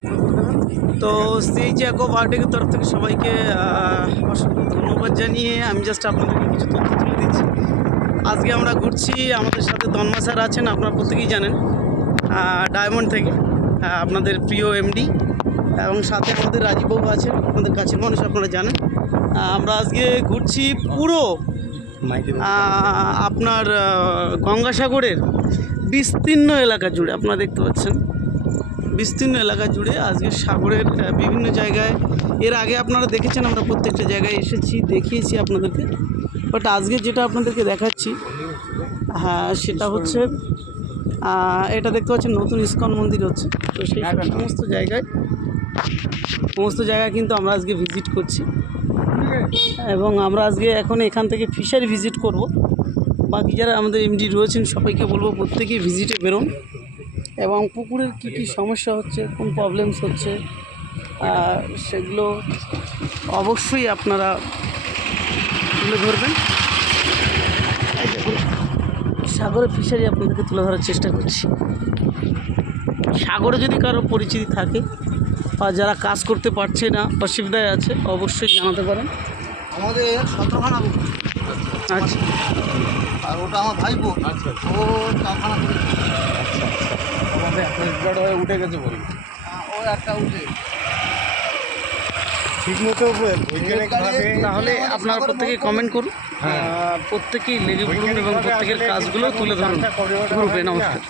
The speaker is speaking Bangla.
তো সিএইচ অ্যাকোয়া বায়োটেকের তরফ থেকে সবাইকে অসংখ্য ধন্যবাদ জানিয়ে আমি জাস্ট আপনাদেরকে কিছু তথ্য তুলে দিচ্ছি। আজকে আমরা ঘুরছি, আমাদের সাথে তন্ময় স্যার আছেন, আপনারা প্রত্যেকেই জানেন, ডায়মন্ড থেকে আপনাদের প্রিয় এমডি, এবং সাথে আমাদের রাজীববাবু আছেন, আপনাদের কাছের মানুষ, আপনারা জানেন। আমরা আজকে ঘুরছি পুরো আপনার গঙ্গাসাগরের বিস্তীর্ণ এলাকা জুড়ে। আপনারা দেখতে পাচ্ছেন বিস্তীর্ণ এলাকা জুড়ে আজকে সাগরের বিভিন্ন জায়গায়, এর আগে আপনারা দেখেছেন, আমরা প্রত্যেকটা জায়গায় এসেছি, দেখিয়েছি আপনাদেরকে। বাট আজকে যেটা আপনাদেরকে দেখাচ্ছি, হ্যাঁ, সেটা হচ্ছে এটা দেখতে পাচ্ছেন নতুন ইস্কন মন্দির হচ্ছে। তো সেই সমস্ত জায়গায় কিন্তু আমরা আজকে ভিজিট করছি, এবং আমরা আজকে এখন এখান থেকে ফিশারি ভিজিট করব। বাকি যারা আমাদের এমডি রয়েছেন সবাইকে বলবো প্রত্যেকেই ভিজিটে বেরোন, এবং পুকুরের কী কী সমস্যা হচ্ছে, কোন প্রবলেমস হচ্ছে, সেগুলো অবশ্যই আপনারা তুলে ধরবেন। সাগরের ফিশারি আপনাদেরকে তুলে ধরার চেষ্টা করছি। সাগরে যদি কারো পরিচিতি থাকে বা যারা কাজ করতে পারছে না, অসুবিধায় আছে, অবশ্যই জানাতে পারেন। আমাদের 17খানা পুকুর। আচ্ছা, আর ওটা আমার ভাইপো। আচ্ছা, ও কারখানা করে। আচ্ছা, আমাদের অ্যাকোয়ারিয়াম হয়ে উঠে গেছে বলি। ও একটা উঠে ঠিকমতো বৈজ্ঞানিকভাবে। তাহলে আপনারা প্রত্যেকেই কমেন্ট করুন, প্রত্যেকেই লেগে পড়ুন এবং প্রত্যেকের কাজগুলো তুলে ধরুন গ্রুপে। নমস্কার।